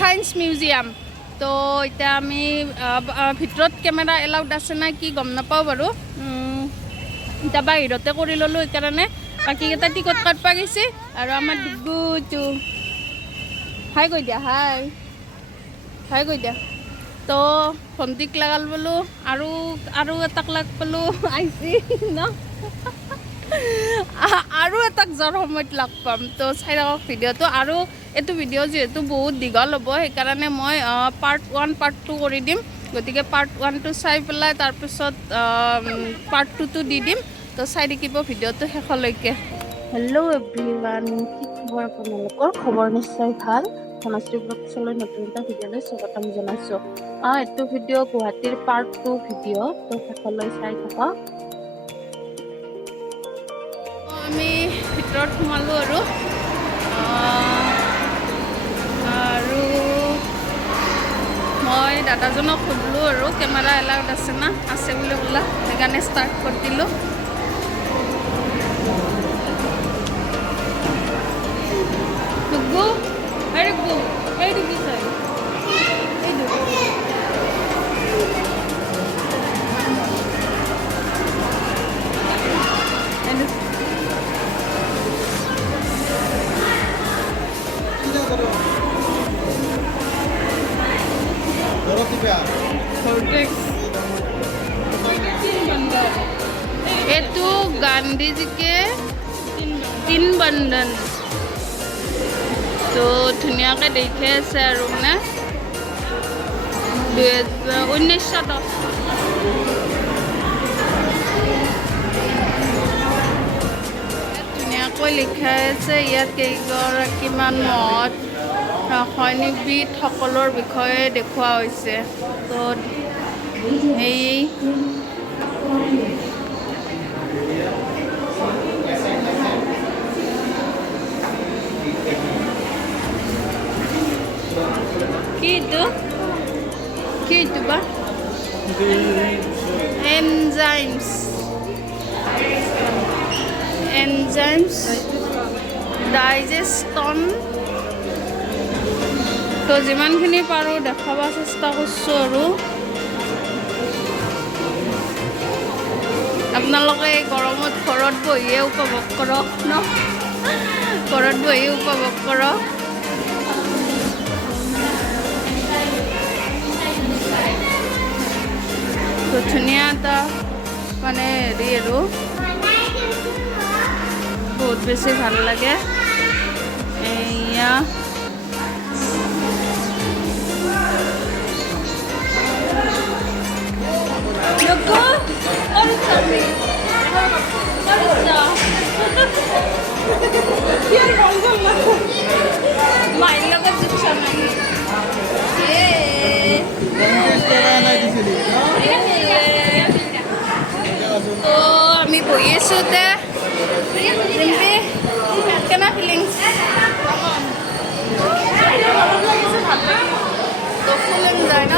Science museum তো এটা আমি ভিতৰত কেমেৰা এলাউড আছে না কি গম নাপাওঁ বাৰু এতিয়া বাহিৰতে কৰি ল'লোঁ সেইকাৰণে বাকীকেইটা টিকট কাটব গৈছে আৰু আমাৰ ডিগুটো হাই কৈ দিয়া হাই কৈ দিয়া তো ভণ্টিক লাগাল বোলো আৰু এটাক লাগ পালোঁ আহিছে ন আৰু এটাক যোৱাৰ সময়ত লগ পাম তো চাই থাকক ভিডিঅ'টো আৰু এইটো ভিডিঅ' যিহেতু বহুত দীঘল হ'ব সেইকাৰণে মই পাৰ্ট 1 পাৰ্ট 2 কৰি দিম গতিকে পাৰ্ট 1টো চাই পেলাই তাৰপিছত পাৰ্ট 2টো দি দিম তো চাই থাকিব ভিডিঅ'টো শেষলৈকে হেল্ল' এভৰিৱান কি খবৰ আপোনালোকৰ খবৰ নিশ্চয় ভাল dhanashrivlogsলৈ নতুন এটা ভিডিঅ'লৈ স্বাগতম জনাইছোঁ এইটো ভিডিঅ' গুৱাহাটীৰ পাৰ্ট 2 ভিডিঅ' তো শেষলৈ চাই থাকক আমি ভিতৰত সোমালোঁ আৰু মই দাদাজনক সুধিলোঁ আৰু কেমেৰা এলাউড আছে না আছে বুলি ক'লা সেইকাৰণে ষ্টাৰ্ট কৰি দিলোঁ এইটো গান্ধীজিকে 3 বন্ধন তো ধুনীয়াকৈ দেখি আছে আৰু মানে 1910 ধুনীয়াকৈ লিখা আছে ইয়াত কেইগৰাকীমান মহৎ সৈনিকবিদ সকলৰ বিষয়ে দেখুওৱা হৈছে তো এই কি itu ba enzymes digestion তো যিমানখিনি পাৰোঁ দেখাব চেষ্টা কৰিছোঁ আৰু আপোনালোকে এই গৰমত ঘৰত বহিয়ে উপভোগ কৰক ন ঘৰত বহি উপভোগ কৰক তো ধুনীয়া এটা মানে হেৰি আৰু বহুত বেছি ভাল লাগে এয়া মাইৰ লগত যোগছা নাই তো আমি বহি আছোঁ কেনা ফিলিংছ তো ফুলম যায় ন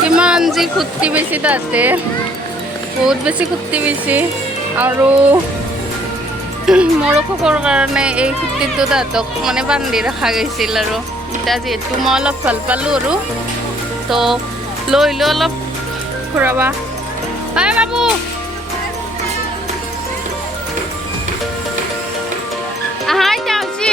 কিমান যি ফূৰ্তি বেছি তাতে বহুত বেছি ফূৰ্তি বেছি আৰু মোৰ অসুখৰ কাৰণে এই ফূৰ্তিটো তাহাঁতক মানে বান্ধি ৰখা গৈছিল আৰু এতিয়া যিহেতু মই অলপ ভাল পালোঁ আৰু তো লৈ অলপ ফুৰাবা আই বাবু আহা এতিয়া হৈছে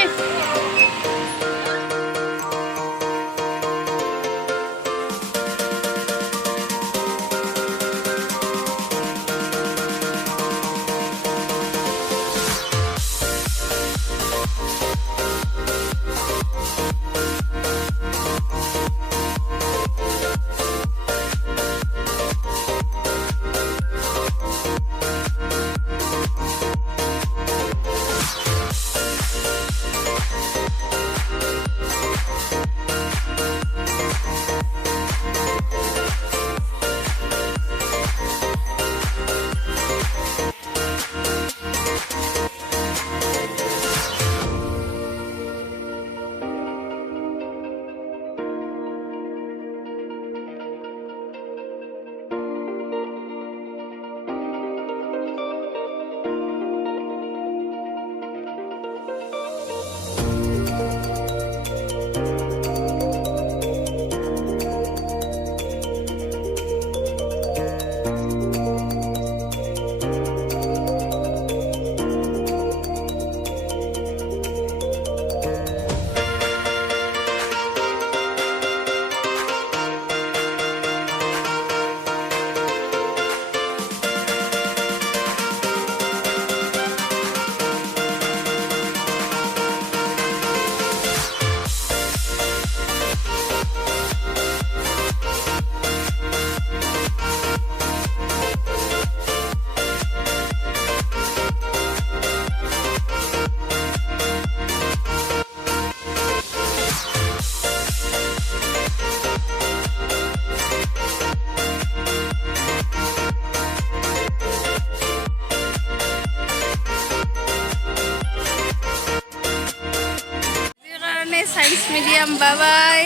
মিডিয়াম বাই বাই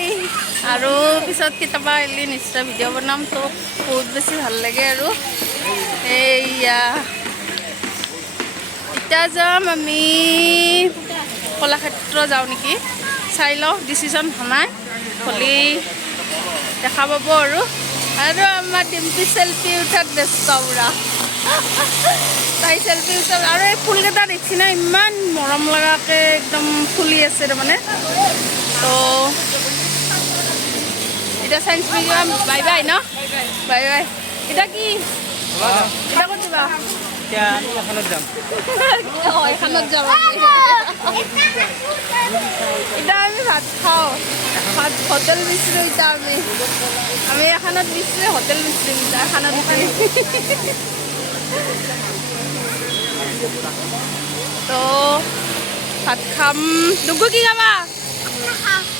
আৰু পিছত কেতিয়াবা এলি নিশ্চয় ভিডিঅ' বনাম তো বহুত বেছি ভাল লাগে আৰু এইয়া এতিয়া যাম আমি কলাক্ষেত্ৰ যাওঁ নেকি চাই লওঁ ডিচিশ্যন হোৱা নাই হ'লে দেখা পাব আৰু আমাৰ ডিম্পি চেল্ফি উঠাত ব্যস্ত পুৰা তাই চেল্ফি উঠাত আৰু এই ফুলকেইটা দেখছি না ইমান মৰম লগাকৈ একদম ফুলি আছে তাৰমানে তো এতিয়া চায়েন্স মিউজিয়াম বাই বাই ন বাই বাই এতিয়া কি এতিয়া ক'ত যাবা এখনত যাম এতিয়া আমি ভাত খাওঁ ভাত হোটেল বিচাৰোঁ এতিয়া আমি এখনত বিচাৰি হোটেল বিচাৰিম এতিয়া এখনত তো ভাত খাম দুগু কি খাবা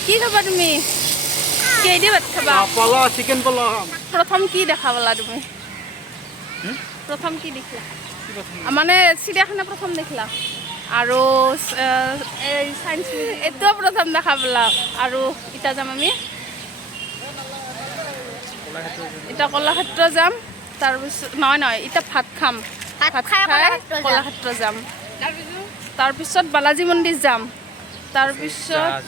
কি খাবা তুমি কিহেদি ভাত খাবা পলা চিকেন পলা প্ৰথম কি দেখা পালা তুমি প্ৰথম কি দেখিলা মানে চিৰিয়াখানা প্ৰথম দেখিলা আৰু এই চায়েন্স এইটোও প্ৰথম দেখা পালা আৰু এতিয়া যাম আমি এতিয়া কলাক্ষেত্ৰ যাম তাৰপিছত নহয় এতিয়া ভাত খাম ভাত খাই কলাক্ষেত্ৰ যাম তাৰপিছত বালাজী মন্দিৰ যাম তাৰপিছত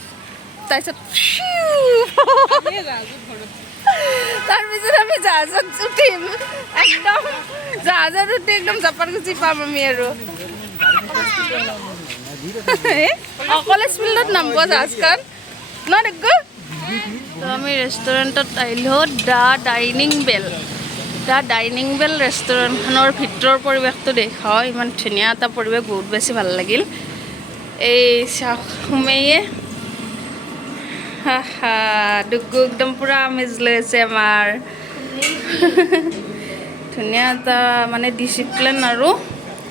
আমি জাহাজত উঠিম একদম জাহাজত উঠি একদম জাপাৰগুচি পাম আমি আৰু কলেজ ফিল্ডত নামিব জাহাজখন ন দেখো তো আমি ৰেষ্টুৰেণ্টত আহিলোঁ দ্য ডাইনিং বেল ৰেষ্টুৰেণ্টখনৰ ভিতৰৰ পৰিৱেশটো দেখাওঁ ইমান ধুনীয়া এটা পৰিৱেশ বহুত বেছি ভাল লাগিল এই সোমেয়ে ডুগু একদম পুৰা আমেজ লৈ আছে আমাৰ ধুনীয়া এটা মানে ডিচিপ্লিন আৰু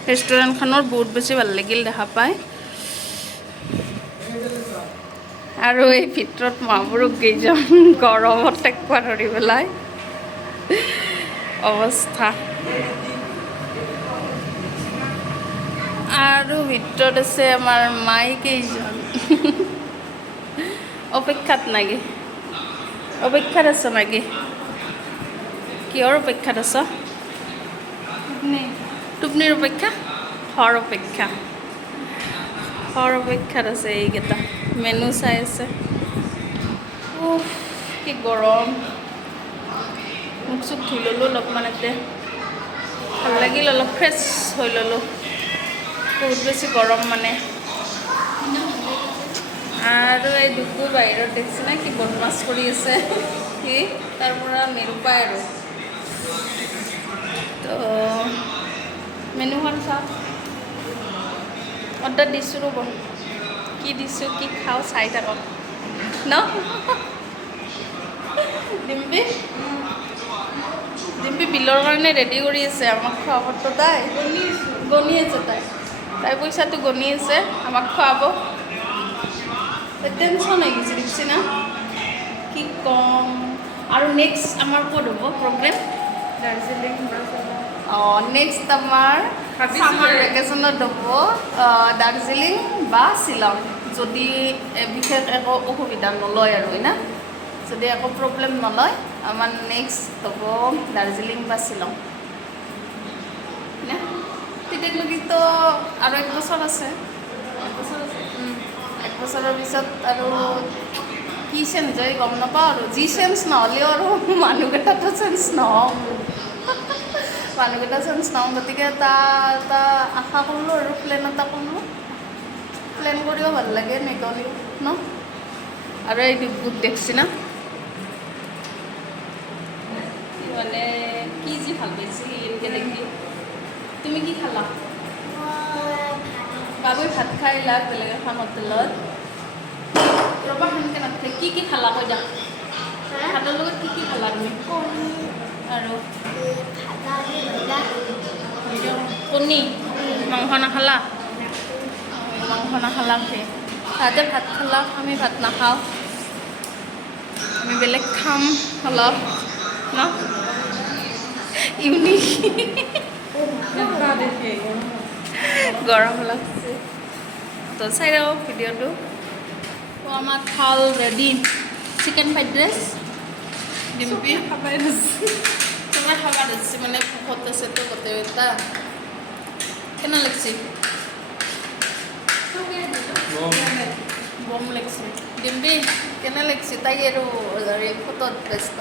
ৰেষ্টুৰেণ্টখনৰ বহুত বেছি ভাল লাগিল দেখা পাই আৰু এই ভিতৰত মহাপুৰুষ কেইজন গৰমত থাকিব ধৰি পেলাই অৱস্থা আৰু ভিতৰত আছে আমাৰ মাই কেইজন অপেক্ষাত নাকি অপেক্ষাত আছ নাকি কিহৰ অপেক্ষাত আছ টোপনিৰ অপেক্ষা খৰ অপেক্ষাত আছে এইকেইটা মেনু চাই আছে কি গৰম মুখ চুখ ধুই ল'লোঁ অলপমান এতিয়া ভাল লাগিল অলপ ফ্ৰেছ হৈ ল'লোঁ বহুত বেছি গৰম মানে আৰু এই ডুগু বাহিৰত দেখিছে না কি বদমাছ কৰি আছে সি তাৰ পৰা নিৰূপায় আৰু তো মেনুখন চাওঁ অৰ্ডাৰ দিছোঁ ৰ'ব কি দিছোঁ কি খাওঁ চাই থাকক ন ডিম্পি বিলৰ কাৰণে ৰেডি কৰি আছে আমাক খোৱাবতো তাই গণি আছে তাই পইচাটো গণি আছে আমাক খুৱাব টেনশ্যন হৈ গৈছে দেখছি না কি কম আৰু নেক্সট আমাৰ ক'ত হ'ব প্ৰগ্ৰেম দাৰ্জিলিং নেক্সট আমাৰ ছামাৰ ভেকেশ্যনত হ'ব দাৰ্জিলিং বা শ্বিলং যদি বিশেষ একো অসুবিধা নলয় আৰু না যদি একো প্ৰব্লেম নলয় আমাৰ নেক্সট হ'ব দাৰ্জিলিং বা শ্বিলং তেতিয়ালৈকেতো আৰু 1 বছৰ আছে 1 বছৰৰ পিছত আৰু কি চেঞ্জ হয় গম নাপাওঁ আৰু যি চেঞ্জ নহ'লেও আৰু মানুহকেইটাতো চেঞ্জ নহওঁ গতিকে এটা আশা কৰিলোঁ আৰু প্লেন এটা কৰিলোঁ প্লেন কৰিও ভাল লাগে নকৰিও ন আৰু এই ডিব্ৰুক দেখছি না মানে কি যি ভাল পাইছি এনেকৈ দেখি তুমি কি খালা বাবুই ভাত খাই লাগ বেলেগ এখন হোটেলত ৰ'বা সেনেকৈ নাথাকে কি খালা কৈ যা ভাতৰ লগত কি খালা তুমি আৰু কণী মাংস নাখালা তাতে ভাত খালা আমি ভাত নাখাওঁ আমি বেলেগ খাম অলপ ন ইউনিক গৰম লাগছে তো চাই থাকক ভিডিঅ'টো আমার থাল ready chicken fried rice Dimpi খাবার তোমরা খাবার দিচ্ছি মানে হতেছে তো করতে তা কেন লাগছে বম লাগছে ডিম্পি কেন লাগছে তাই আৰু ফটোত ব্যস্ত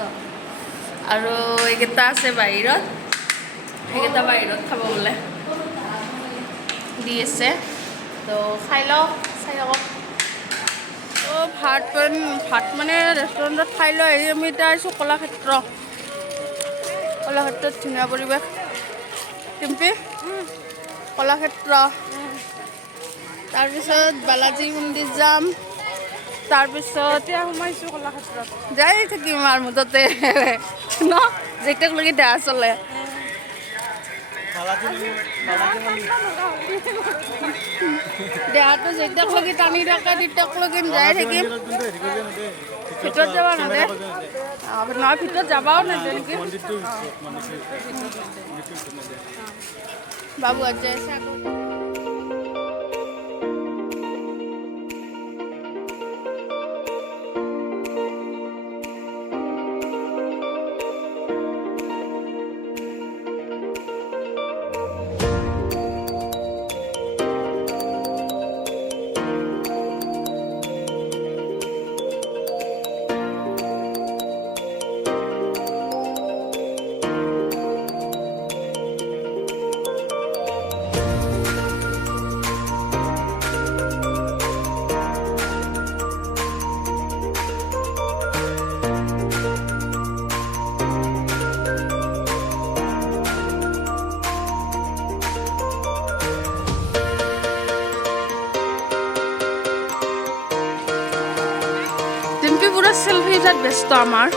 আৰু এইকেইটা আছে বাহিৰত সেইকেইটা বাহিৰত খাব বোলে দি আছে তো খাই লওক চাই লওক ভাত মানে ৰেষ্টুৰেণ্টত খাই লৈ আহি আমি এতিয়া আহিছোঁ কলাক্ষেত্ৰত ধুনীয়া পৰিৱেশ টিম্পি কলাক্ষেত্ৰ তাৰপিছত বালাজী মন্দিৰ যাম তাৰপিছত এতিয়া সোমাইছোঁ কলাক্ষেত্ৰত যাই থাকিম আৰু মুঠতে ন যেতিয়ালৈকে দেহা চলে দেহাটো যেতিয়ালৈকে টানি থাকে তেতিয়ালৈকে যাই থাকিম ভিতৰত যাব নাদে নহয় ভিতৰত যাবাও নাদে নেকি বাবু আজ যাই আছে আকৌ पूरा सेल्फी उठात व्यस्त आमार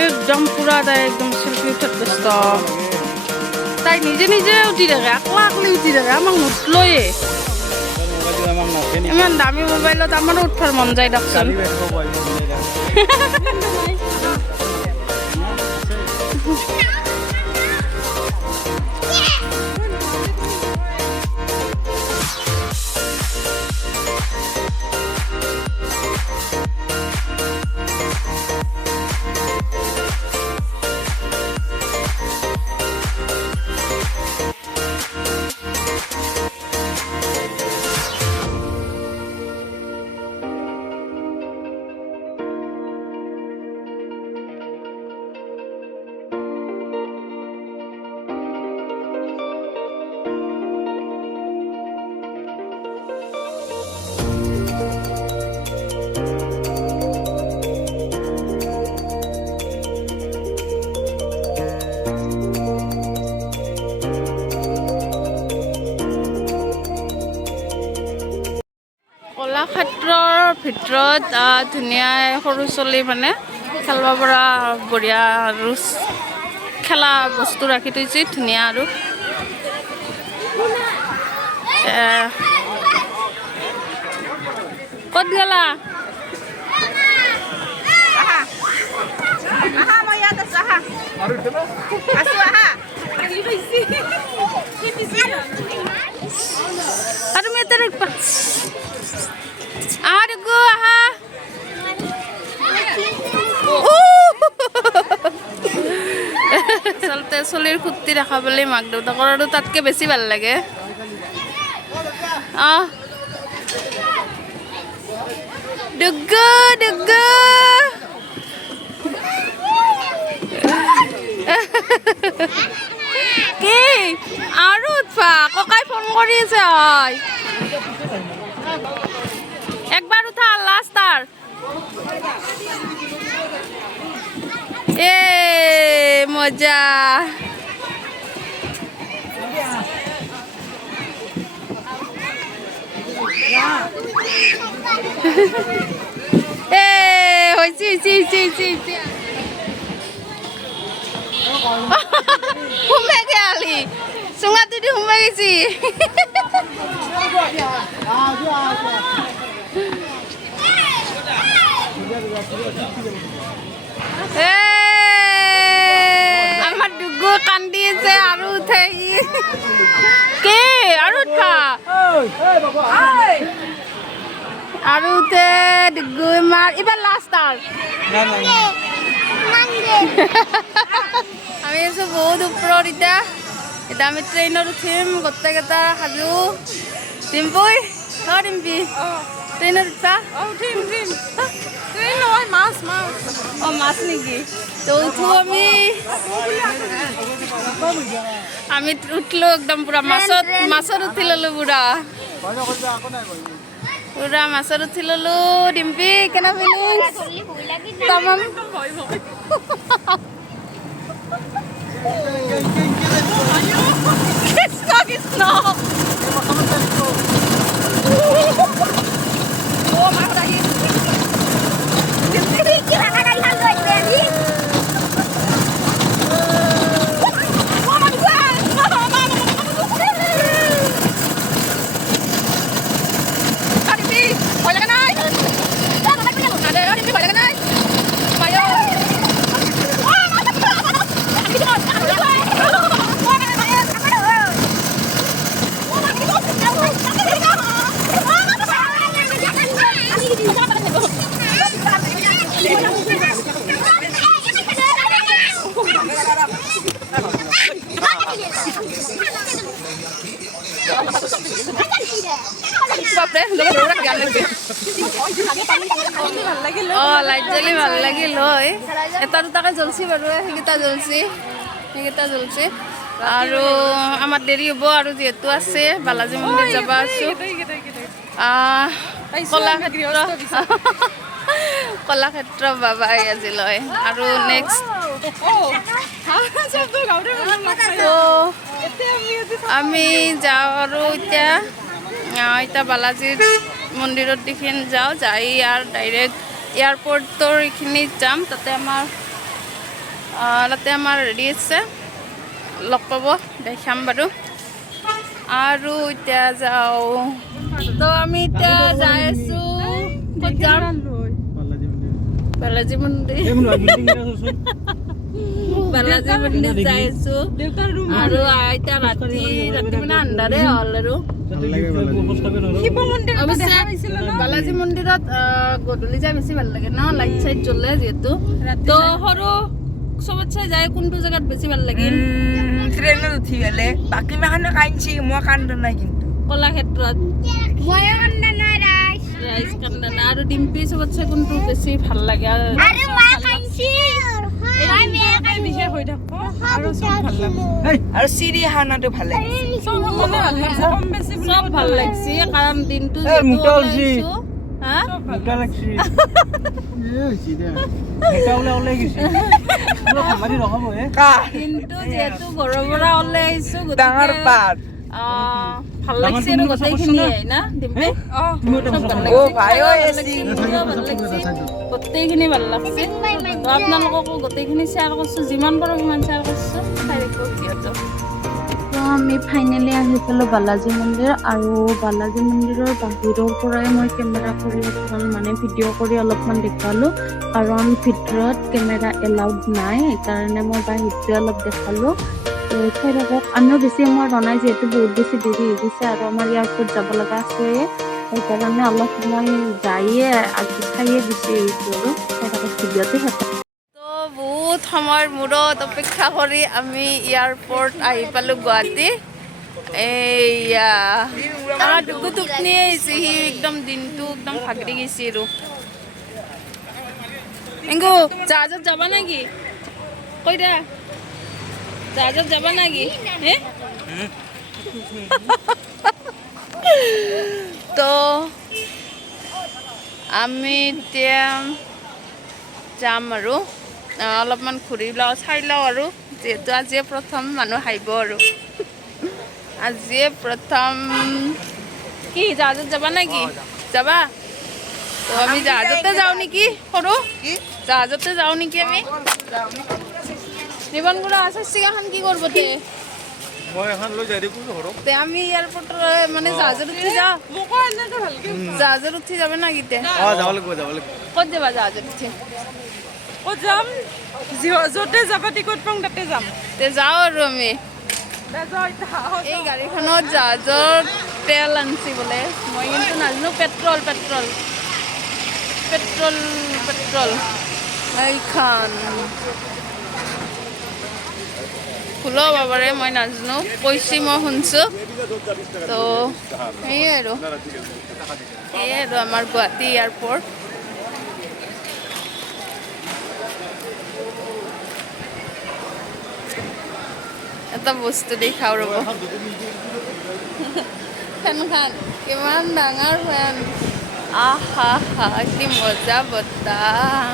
एकदम पूरा ताई एकदम सेल्फी उठात व्यस्त ताई निजे निजे उठी थाके আকলা আকলি उठी थाके आमाक नुतलये इमान दामी मोबाइलत आमारो उठवार मन जाय दाकसन কলাক্ষেত্ৰৰ ভিতৰত ধুনীয়া সৰু চলি মানে খেলব পৰা বঢ়িয়া আৰু খেলা বস্তু ৰাখি থৈছে ধুনীয়া আৰু ক'ত গলা আহা মই ইয়াত আছো আহা আছো আহা আৰু মই এটা ৰখবা Ada gua ha. Salte solir kutti rakha bole mak deutaকৰ আৰু তাতকে বেছি ভাল লাগে দুগু দুগু কি আৰু উঠবা ককাই ফোন কৰি আছে হয় একবার উঠা লাস্ট আর এ মজা এ হইছি হুমে গেলি সুঙা তুই হুমে গেছি আমার ডুগু কান্দি আছে আৰু উঠে কে আৰু উঠা আৰু তে ডিগুই মাৰ এবাৰ লাষ্ট আৰ আমি আছো বহুত ওপৰত এতিয়া এতিয়া আমি ট্ৰেইনত উঠিম গোটেইকেইটা সাজু ডিম্পুই ডিম্পি ট্ৰেইনত উঠা মাছ নেকি তো উঠো আমি উঠলো একদম পুৰা মাছত উঠি ললো পুৰা মাছত উঠি ললো ডিম্পি কেনে ফিলিংছ তামাম কৃষ্ণ লাইট জ্বলি ভাল লাগিল হয় এটা দুটাকে জ্বলছি বাৰু সেইকেইটা জ্বলছি আৰু আমাৰ দেৰি হ'ব আৰু যিহেতু আছে বালাজী মন্দিৰ যাব আছো কলাক্ষেত্ৰ বাবাই আজিলৈ আৰু নেক্সট আমি যাওঁ আৰু এতিয়া বালাজীৰ মন্দিৰত দেখি যাওঁ যাই আৰু ডাইৰেক্ট এয়াৰপৰ্টৰ এইখিনিত যাম তাতে আমাৰ ৰেডি আছে লগ পাব দেখাম বাৰু আৰু এতিয়া যাওঁ তো আমি এতিয়া যাই আছো ক'ত যাম বালাজী মন্দিৰ যাই আছো আৰু এতিয়া ৰাতি মানে আন্ধাৰে হ'ল আৰু বালাজী মন্দিৰত গধূলি যাই বেছি ভাল লাগে ন লাইট চাইট জ্বলে যিহেতু তো সৰু চবতছে যায় কোনটো জেগাত বেছি ভাল লাগিল ট্ৰেইনত উঠি গ'লে বাকী মাখানে কান্দিছি মই কান্দা নাই কিন্তু কলাক্ষেত্ৰত ৰাইজ কান্দা নাই আৰু ডিম্পি চবতছে কোনটো বেছি ভাল লাগে আৰু চিৰিয়াখানাটো ভাল লাগে চব ভাল লাগছে কাৰণ দিনটো দিনটো যিহেতু ঘৰৰ পৰা ওলাই আহিছো ডাঙৰ পাত ভাল লাগছে আৰু গোটেইখিনি না ডিম্পি গোটেইখিনি ভাল লাগছে তো আপোনালোককো গোটেইখিনি শ্বেয়াৰ কৰিছো যিমান পাৰো সিমান শ্বেয়াৰ কৰিছো চাই ৰাখিব ভিডিঅ'টো তো আমি ফাইনেলি আহি পালোঁ বালাজী মন্দিৰ আৰু বালাজী মন্দিৰৰ বাহিৰৰ পৰাই মই কেমেৰা কৰি মানে ভিডিঅ' কৰি অলপমান দেখুৱালোঁ কাৰণ ভিতৰত কেমেৰা এলাউড নাই সেইকাৰণে মই বাহিৰটোৱে অলপ দেখালোঁ চাই থাকক আমিও বেছি সময় বনাই যিহেতু বহুত বেছি দেৰি হৈ গৈছে আৰু আমাৰ এয়াৰপৰ্ট যাব লগা আছে সেইকাৰণে অলপ সময় যায়ে চায়ে গুচি আহিছোঁ আৰু চাই থাকক ভিডিঅ'তে তো বহুত সময়ৰ মূৰত অপেক্ষা কৰি আমি এয়াৰপৰ্ট আহি পালোঁ গুৱাহাটী এইয়া আমাৰ দুগু টোপনি আহিছে সি একদম দিনটো একদম ভাগৰি গৈছে আৰু এংগু জাহাজত যাবা নেকি কৈ দা জাহাজত যাবা নাকি তো আমি এতিয়া যাম আৰু অলপমান ঘূৰি লওঁ চাই লওঁ আৰু যিহেতু আজিয়ে প্ৰথম মানুহ আহিব আৰু আজিয়ে প্ৰথম কি জাহাজত যাবা নাকি যাবা তো আমি জাহাজতে যাওঁ নেকি সৰু জাহাজতে যাওঁ নেকি আমি নিবন গুড়া আছে চিগাখান কি কৰবো তে মই এখন লৈ যাই দেখো ঘৰক তে আমি এয়াৰপোৰ্টৰ মানে জাহাজত উঠি যা মোকো আনটো ভালকে জাহাজত উঠি যাবে না কিতে যাব লাগিব ক'ত যাবা জাহাজত উঠি ক'ত যাম য'তে যাবা টিকট পাম তাতে যাম তে যাওঁ আৰু আমি এই গাড়ীখনত জাহাজত তেল আনছি বোলে মই কিন্তু নাজানো পেট্ৰল এইখন ফুল বাবাৰে মই নাজানো কৈছি মই শুনছো তো সেয়ে আৰু আমাৰ গুৱাহাটী এয়াৰপৰ্ট এটা বস্তু দেখাও ৰ'ব ফেনখন কিমান ডাঙৰ ফেন আহা হা কি মজা বতাহ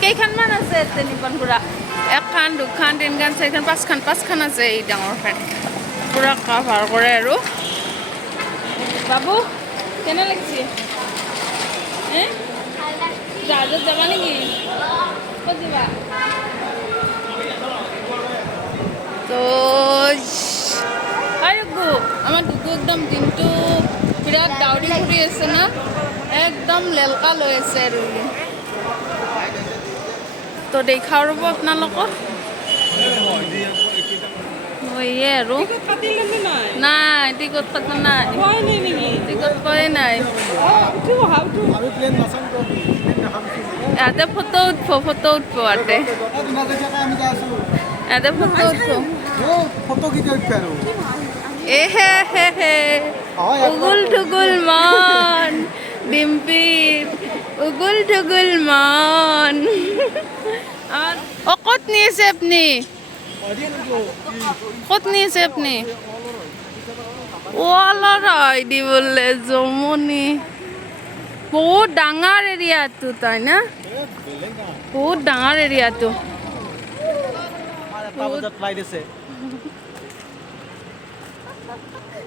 কেইখনমান আছে নিপন পুৰা এখন দুখন তিনিখন চাৰিখন পাঁচখন আছে এই ডাঙৰ ফেন পুৰা কাভাৰ কৰে আৰু বাবু কেনে লাগিছে জাহাজত যাবা নেকি ক'ত যাবা তো আৰু আমাৰ দুগু একদম দিনটো বিৰাট ডাউৰি ফুৰি আছে না একদম লেলকা লৈ আছে আৰু তো দেখাও ৰ'ব আপোনালোকক এয়ে আৰু নাই টিকট কটা নাই টিকট কৰাই নাই ইয়াতে ফটো উঠব ইয়াতে ফটো উঠব হে উগুল ঠুগুল মন ডিম্পির উগুল ঠুগুল মন ক'ত নিয়েছে আপনি ওয়ালার আইডি বললে জমনি বহুত ডাঙৰ এৰিয়াটো তাই না বহুত ডাঙৰ এৰিয়াটো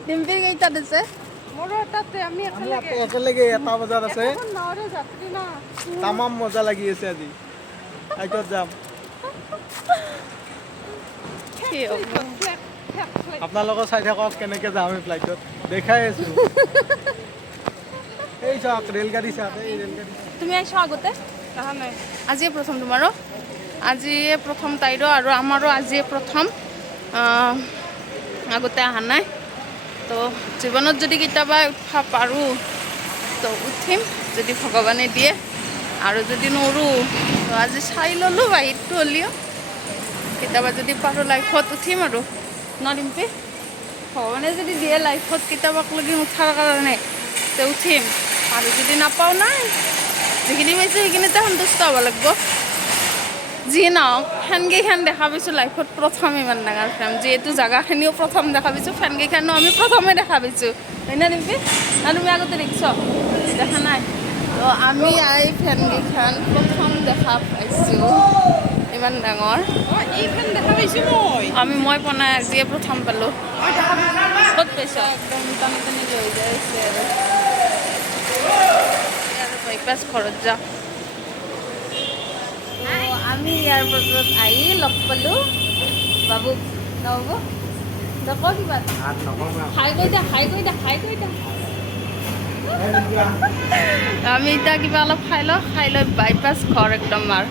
ডিম্পিৰ কেইটাত আছে একেলগে 1 বজাত আছে তামাম মজা লাগি আছে আজি আইকত যাম আপোনালোকে চাই থাকক কেনেকে যাম আমি ফ্লাইটত দেখাই আছো এই চাওক ৰেলগাড়ী চাওক এই ৰেলগাড়ী তুমি আইছো আগতে নাই আজিয়ে প্ৰথম তোমাৰো আজিয়ে প্ৰথম তাইৰো আৰু আমাৰো আজিয়ে প্ৰথম আগতে অহা নাই তো জীৱনত যদি কেতিয়াবা উঠা পাৰোঁ তো উঠিম যদি ভগৱানে দিয়ে আৰু যদি নৰোঁ তো আজি চাই ল'লোঁ বাহিৰটো হ'লেও কেতিয়াবা যদি পাৰোঁ লাইফত উঠিম আৰু নৰিম্পি ভগৱানে যদি দিয়ে লাইফত কেতিয়াবাক লগি উঠাৰ কাৰণে তো উঠিম আৰু যদি নাপাওঁ নাই যিখিনি পাইছোঁ সেইখিনিতে সন্তুষ্ট হ'ব লাগিব যি নহওক ফেনকেইখন দেখা পাইছোঁ লাইফত প্ৰথম ইমান ডাঙৰ ফেন যিহেতু জেগাখিনিও প্ৰথম দেখা পাইছোঁ ফেনকেইখনো আমি প্ৰথমে দেখা পাইছোঁ হয় না ডিম্পি আৰু তুমি আগতে দেখিছ দেখা নাই তো আমি এই ফেনকেইখন প্ৰথম দেখা পাইছোঁ ইমান ডাঙৰ এই ফেন দেখা পাইছোঁ মই বনাই আজিয়ে প্ৰথম পালোঁ ক'ত পাইছ একদম টানি টানি লৈ যাই আছে আৰু বাইপাছ ঘৰত যাওঁ আমি এয়াৰপৰ্টত আহি লগ পালোঁ বাবুক নবু নকওঁ কিবা খাই কৈ দা আমি এতিয়া কিবা অলপ খাই লৈ বাইপাছ ঘৰ একদম আৰু